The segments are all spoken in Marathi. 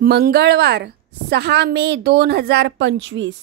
मंगळवार 6 मे 2025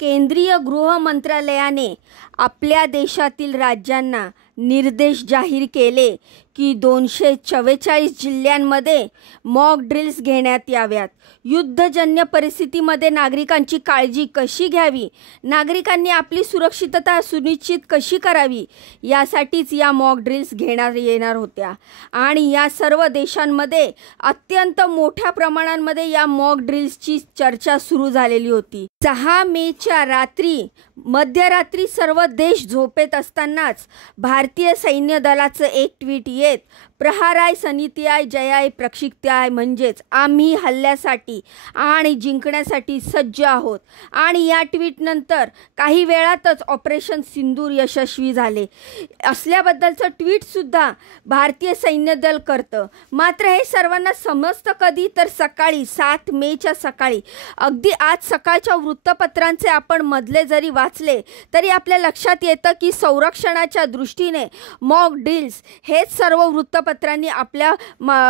केंद्रीय गृह मंत्रालयाने आपल्या देशातील राज्यांना निर्देश जाहीर केले की 244 जिल्ह्यांमध्ये मॉक ड्रिल्स घेण्यात याव्यात. युद्धजन्य परिस्थितीमध्ये नागरिकांची काळजी कशी घ्यावी, नागरिकांनी आपली सुरक्षितता सुनिश्चित कशी करावी, यासाठीच या मॉक ड्रिल्स घेण्यात येणार होत्या. आणि या सर्व देशांमध्ये अत्यंत मोठ्या प्रमाणामध्ये या मॉक ड्रिल्सची चर्चा सुरू झालेली होती. 6 मेच्या रात्री मध्यरात्री सर्व देश झोपेत असतानाच भारतीय सैन्य दलाचं एक ट्विट येत, प्रहाराय सनित्याय जयाय प्रक्षिप्त्याय, म्हणजेच आम्ही हल्ल्यासाठी आणि जिंकण्यासाठी सज्ज आहोत. आणि या ट्विटनंतर काही वेळातच ऑपरेशन सिंदूर यशस्वी झाले असल्याबद्दलचं ट्विटसुद्धा भारतीय सैन्य दल करतं. मात्र हे सर्वांना समजतं कधी, तर सकाळी 7 मेच्या सकाळी. अगदी आज सकाळच्या वृत्तपत्रांचे आपण मधले जरी वाचले तरी आपल्या लक्षात येतं की संरक्षणाच्या दृष्टीने मॉक ड्रिल्स हेच सर्व वृत्तपत्रांनी आपल्या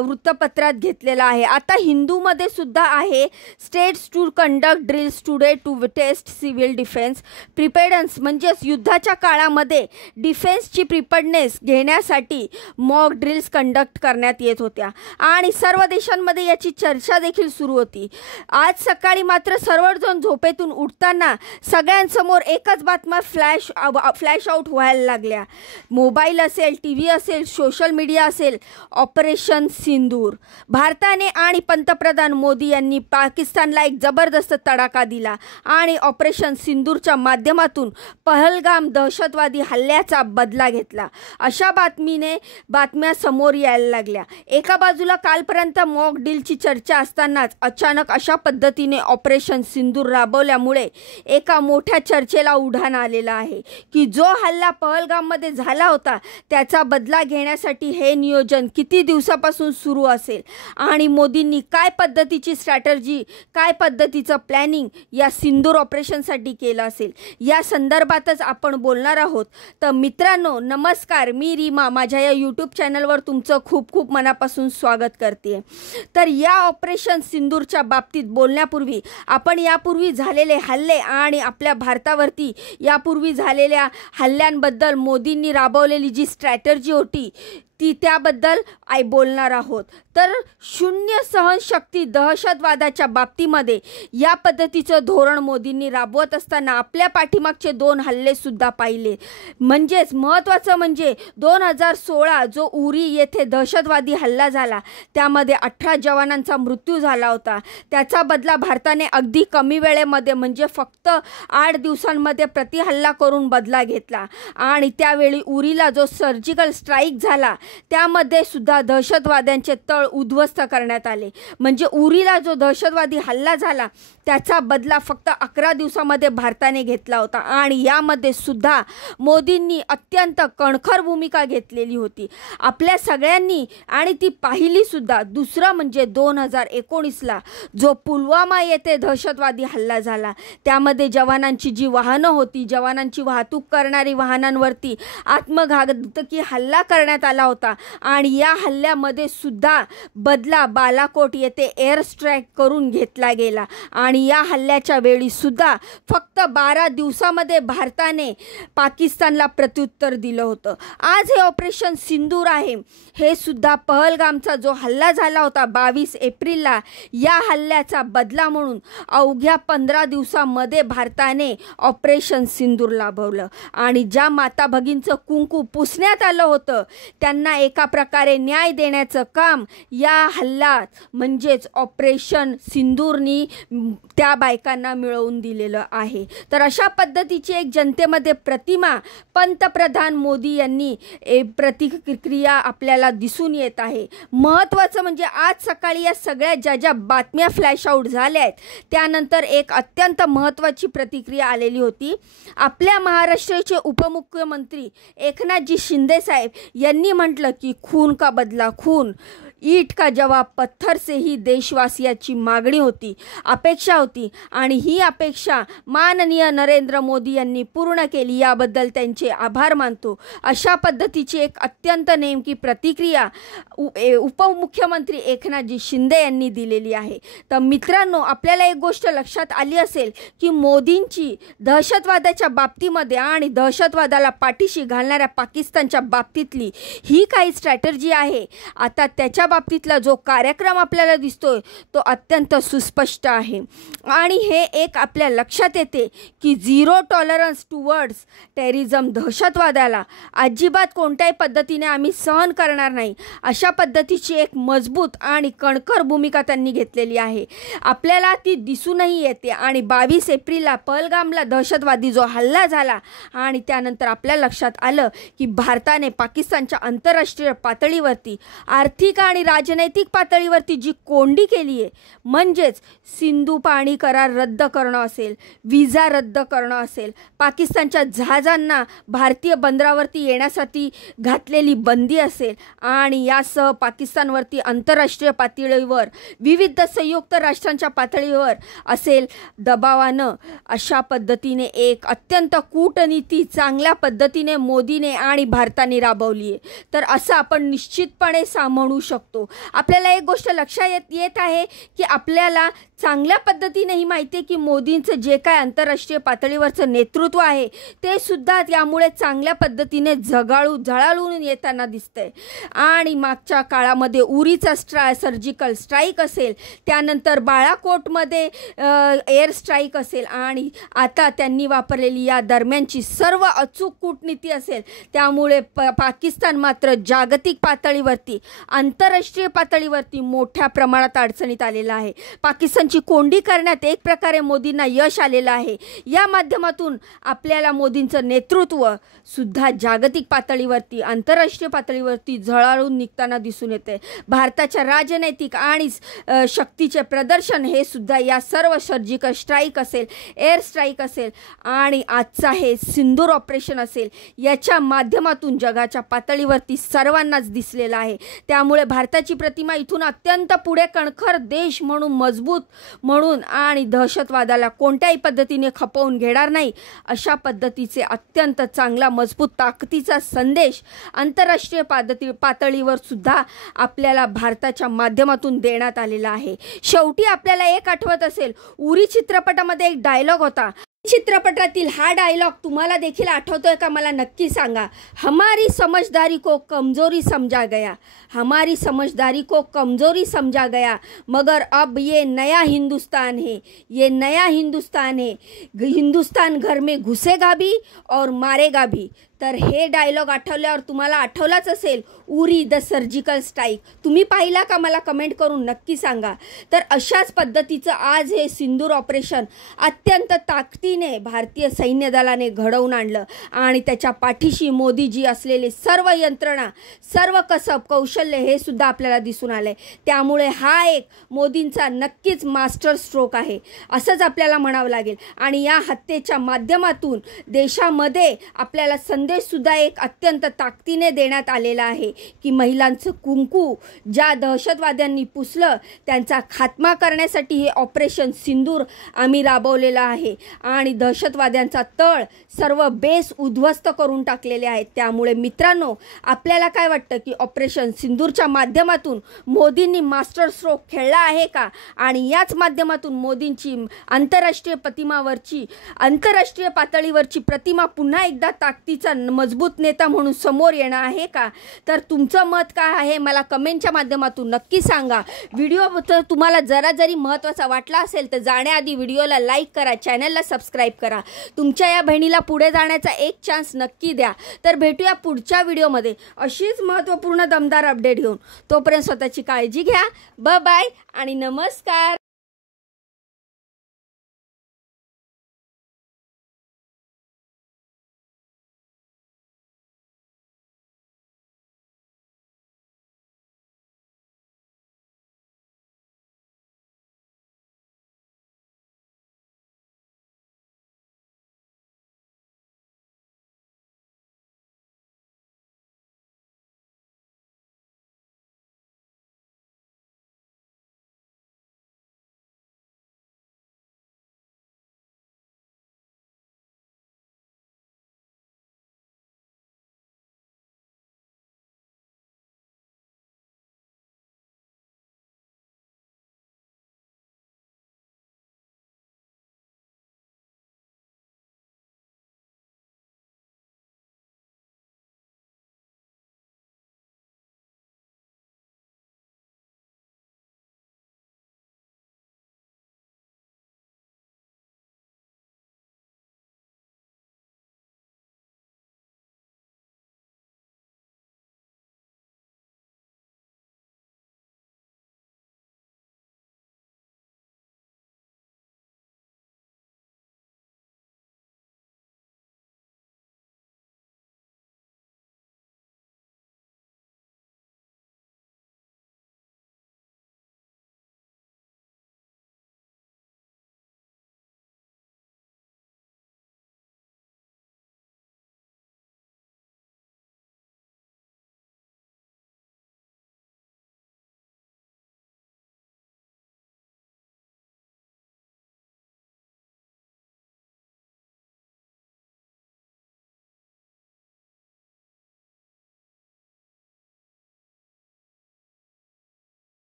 वृत्तपत्रात घेतलेलं आहे. आता हिंदूमध्ये सुद्धा आहे, states to conduct drills today to test civil defence preparedness, म्हणजेच युद्धाच्या काळामध्ये डिफेन्सची प्रिपेडनेस घेण्यासाठी मॉक ड्रिल्स कंडक्ट करण्यात येत होत्या आणि सर्व देशांमध्ये याची चर्चा देखील सुरू होती. आज सकाळी मात्र सर्वजण झोपेतून उठताना सगळ्यांसमोर एकच बातम्या फ्लॅश आउट व्हायला लागल्या. मोबाईल असेल, TV असेल, सोशल मीडिया असेल, ऑपरेशन सिंदूर. भारताने आणि पंतप्रधान मोदी यांनी पाकिस्तानला एक जबरदस्त तडाखा दिला आणि ऑपरेशन सिंदूरच्या माध्यमातून पहलगाम दहशतवादी हल्ल्याचा बदला घेतला, अशा बातम्या समोर यायला लागल्या. एका बाजूला कालपर्यंत मॉक ड्रिलची चर्चा असतानाच अचानक अशा पद्धतीने ऑपरेशन सिंदूर राबवल्यामुळे एका मोठ्या चर्चेला उधाण आलेलं आहे की जो हल्ला पहलगाममध्ये झाला होता त्याचा बदला घेण्यासाठी हे नियोजन किती दिवसापासून सुरू असेल आणि मोदींनी काय पद्धतीची स्ट्रॅटर्जी, काय पद्धतीचं प्लॅनिंग या सिंदूर ऑपरेशनसाठी केलं असेल, या संदर्भातच आपण बोलणार आहोत. तर मित्रांनो नमस्कार, मी रीमा माझ्या या यूट्यूब चॅनलवर तुमचं खूप खूप मनापासून स्वागत करते. तर या ऑपरेशन सिंदूरच्या बाबतीत बोलण्यापूर्वी आपण यापूर्वी झालेले हल्ले आणि आपल्या भारतावरती यापूर्वी झालेल्या हल्ल्यांबद्दल मोदींनी राबवलेली जी स्ट्रॅटर्जी होती त्याबद्दल बोलणार आहोत. तर शून्य सहनशक्ती दहशतवादाच्या बाबतीमध्ये या पद्धतीचं धोरण मोदींनी राबवत असताना आपल्या पाठीमागचे 2 हल्लेसुद्धा पाहिले. म्हणजेच महत्त्वाचं म्हणजे 2016 जो उरी येथे दहशतवादी हल्ला झाला त्यामध्ये 18 जवानांचा मृत्यू झाला होता. त्याचा बदला भारताने अगदी कमी वेळेमध्ये म्हणजे फक्त 8 दिवसांमध्ये प्रतिहल्ला करून बदला घेतला. आणि त्यावेळी उरीला जो सर्जिकल स्ट्राईक झाला त्यामध्ये सुद्धा दहशतवाद्यांचे तळ उद्ध्वस्त करण्यात आले. म्हणजे उरीला जो दहशतवादी हल्ला झाला त्याचा बदला फक्त 11 दिवसामध्ये भारताने घेतला होता आणि यामध्ये सुद्धा मोदींनी अत्यंत कणखर भूमिका घेतलेली होती आपल्या सगळ्यांनी आणि ती पाहिली सुद्धा. दुसरं म्हणजे 2019ला जो पुलवामा येथे दहशतवादी हल्ला झाला त्यामध्ये जवानांची जी वाहनं होती, जवानांची वाहतूक करणारी वाहनांवरती आत्मघातकी हल्ला करण्यात आला होता आणि या हल्ल्यामध्ये सुद्धा बदला बालाकोट येथे एअर स्ट्राईक करून घेतला गेला आणि या हल्ल्याच्या वेळी सुद्धा फक्त 12 दिवसामध्ये भारताने पाकिस्तानला प्रत्युत्तर दिलं होतं. आज हे ऑपरेशन सिंदूर आहे, हे सुद्धा पहलगामचा जो हल्ला झाला होता 22 एप्रिलला, या हल्ल्याचा बदला म्हणून अवघ्या 15 दिवसामध्ये भारताने ऑपरेशन सिंदूर राबवलं आणि ज्या माता भगिनींचं कुंकू पुसण्यात आलं होतं त्यांना एका प्रकारे न्याय देण्याचं काम या हल्ल्यात म्हणजेच ऑपरेशन सिंदूरनी त्या बायकांना मिळवून दिलेलं आहे. तर अशा पद्धतीची एक जनतेमध्ये प्रतिमा पंतप्रधान मोदी यांनी प्रतिक्रिया आपल्याला दिसून येत आहे. महत्त्वाचं म्हणजे आज सकाळी या सगळ्या ज्या बातम्या फ्लॅश आउट झाल्या आहेत त्यानंतर एक अत्यंत महत्त्वाची प्रतिक्रिया आलेली होती. आपल्या महाराष्ट्राचे उपमुख्यमंत्री एकनाथजी शिंदे साहेब यांनी म्हटलं की खून का बदला खून, ईट का जवाब पत्थर से ही देशवासियाची मागणी होती, अपेक्षा होती आणि ही अपेक्षा माननीय नरेंद्र मोदी यांनी पूर्ण केली, याबद्दल त्यांचे आभार मानतो. अशा पद्धतीची एक अत्यंत नेमकी प्रतिक्रिया उपमुख्यमंत्री एकनाथजी शिंदे यांनी दिलेली आहे. तर मित्रांनो, आपल्याला एक गोष्ट लक्षात आली असेल की मोदींची दहशतवादाच्या बाबतीमध्ये आणि दहशतवादाला पाठीशी घालणाऱ्या पाकिस्तानच्या बाबतीतली ही काही स्ट्रॅटर्जी आहे. आता त्याच्या बाबतीतला जो कार्यक्रम आपल्याला दिसतोय तो अत्यंत सुस्पष्ट आहे आणि हे एक आपल्या लक्षात येते की झिरो टॉलरन्स टुवर्ड्स टेररिझम, दहशतवादाला अजिबात कोणत्याही पद्धतीने आम्ही सहन करणार नाही, अशा पद्धतीची एक मजबूत आणि कणखर भूमिका त्यांनी घेतलेली आहे. आपल्याला ती दिसूनही येते आणि 22 एप्रिलला पहलगामला दहशतवादी जो हल्ला झाला आणि त्यानंतर आपल्या लक्षात आलं की भारताने पाकिस्तानच्या आंतरराष्ट्रीय पातळीवरती, आर्थिक आणि राजनैतिक पातळीवरती जी कोंडी केली आहे, म्हणजेच सिंधू पाणी करार रद्द करणं असेल, विजा रद्द करणं असेल, पाकिस्तानच्या जहाजांना भारतीय बंदरावरती येण्यासाठी घातलेली बंदी असेल आणि यासह पाकिस्तानवरती आंतरराष्ट्रीय पातळीवर, विविध संयुक्त राष्ट्रांच्या पातळीवर असेल दबावानं, अशा पद्धतीने एक अत्यंत कूटनीती चांगल्या पद्धतीने मोदीने आणि भारताने राबवली आहे. तर असं आपण निश्चितपणे म्हणू शकतो. आपल्याला एक गोष्ट लक्षात येत आहे की आपल्याला चांगल्या पद्धतीने ही माहिती आहे की मोदींचं जे काय आंतरराष्ट्रीय पातळीवरचं नेतृत्व आहे ते सुद्धा त्यामुळे चांगल्या पद्धतीने झळाळून येताना दिसतंय. आणि मागच्या काळामध्ये उरीचा सर्जिकल स्ट्राईक असेल, त्यानंतर बाळाकोटमध्ये एअर स्ट्राईक असेल आणि आता त्यांनी वापरलेली या दरम्यानची सर्व अचूक कूटनीती असेल, त्यामुळे पाकिस्तान मात्र जागतिक पातळीवरती, आंतरराष्ट्रीय पातळीवरती मोठ्या प्रमाणात अडचणीत आलेला आहे. पाकिस्तानची कोंडी करण्यात एक प्रकारे मोदींना यश आलेलं आहे. या माध्यमातून आपल्याला मोदींचं नेतृत्व सुद्धा जागतिक पातळीवरती, आंतरराष्ट्रीय पातळीवरती झळाळून निघताना दिसून येते. भारताच्या राजनैतिक आणि शक्तीचे प्रदर्शन हे सुद्धा या सर्व सर्जिकल स्ट्राईक असेल, एअर स्ट्राईक असेल आणि आजचा हे सिंदूर ऑपरेशन असेल, याच्या माध्यमातून जगाच्या पातळीवरती सर्वांनाच दिसलेला आहे. त्यामुळे भारताची प्रतिमा इथून अत्यंत पुढे कणखर देश म्हणून, मजबूत म्हणून आणि दहशतवादाला कोणत्याही पद्धतीने खपवून घेणार नाही, अशा पद्धतीचे अत्यंत चांगला मजबूत ताकदीचा संदेश आंतरराष्ट्रीय पातळीवर सुद्धा आपल्याला भारताच्या माध्यमातून देण्यात आलेला आहे. शेवटी आपल्याला एक आठवत असेल, उरी चित्रपटामध्ये एक डायलॉग होता. चित्रपटातील हा डायलॉग तुम्हाला देखील आठवतोय का मला नक्की सांगा. हमारी समझदारी को कमजोरी समझा गया, हमारी समझदारी को कमजोरी समझा गया, मगर अब ये नया हिंदुस्तान है, ये नया हिंदुस्तान है, हिंदुस्तान घर में घुसेगा भी और मारेगा भी. तर हे डायलॉग आठवल्यावर तुम्हाला आठवलाच असेल उरी द सर्जिकल स्ट्राईक. तुम्ही पाहिला का मला कमेंट करून नक्की सांगा. तर अशाच पद्धतीचं आज हे सिंदूर ऑपरेशन अत्यंत ताकदीने भारतीय सैन्य दलाने घडवून आणलं आणि त्याच्या पाठीशी मोदीजी असलेले सर्व यंत्रणा, सर्व कसब, कौशल्य हे सुद्धा आपल्याला दिसून आले. त्यामुळे हा एक मोदींचा नक्कीच मास्टर स्ट्रोक आहे असंच आपल्याला म्हणावं लागेल. आणि या हत्येच्या माध्यमातून देशामध्ये आपल्याला संदेश सुद्धा एक अत्यंत ताकदीने देण्यात आलेला आहे की महिलांचं कुंकू ज्या दहशतवाद्यांनी पुसलं त्यांचा खात्मा करण्यासाठी हे ऑपरेशन सिंदूर आम्ही राबवलेलं आहे आणि दहशतवाद्यांचा तळ, सर्व बेस उद्ध्वस्त करून टाकलेले आहेत. त्यामुळे मित्रांनो, आपल्याला काय वाटतं की ऑपरेशन सिंदूरच्या माध्यमातून मोदींनी मास्टर स्ट्रोक खेळला आहे का? आणि याच माध्यमातून मोदींची आंतरराष्ट्रीय पातळीवरची प्रतिमा पुन्हा एकदा ताकदीचा मजबूत नेता म्हणून समोर येणार आहे का? तर तुमचं मत काय आहे मला कमेंटच्या माध्यमातून नक्की सांगा. व्हिडिओ तर तुम्हाला जरा जरी महत्त्वाचा वाटला असेल तर जाण्याआधी व्हिडिओला लाईक करा, चॅनलला सबस्क्राईब करा. तुमच्या या बहिणीला पुढे जाण्याचा एक चान्स नक्की द्या. तर भेटूया पुढच्या व्हिडिओमध्ये अशीच महत्त्वपूर्ण दमदार अपडेट घेऊन. तोपर्यंत स्वतःची काळजी घ्या. बाय आणि नमस्कार.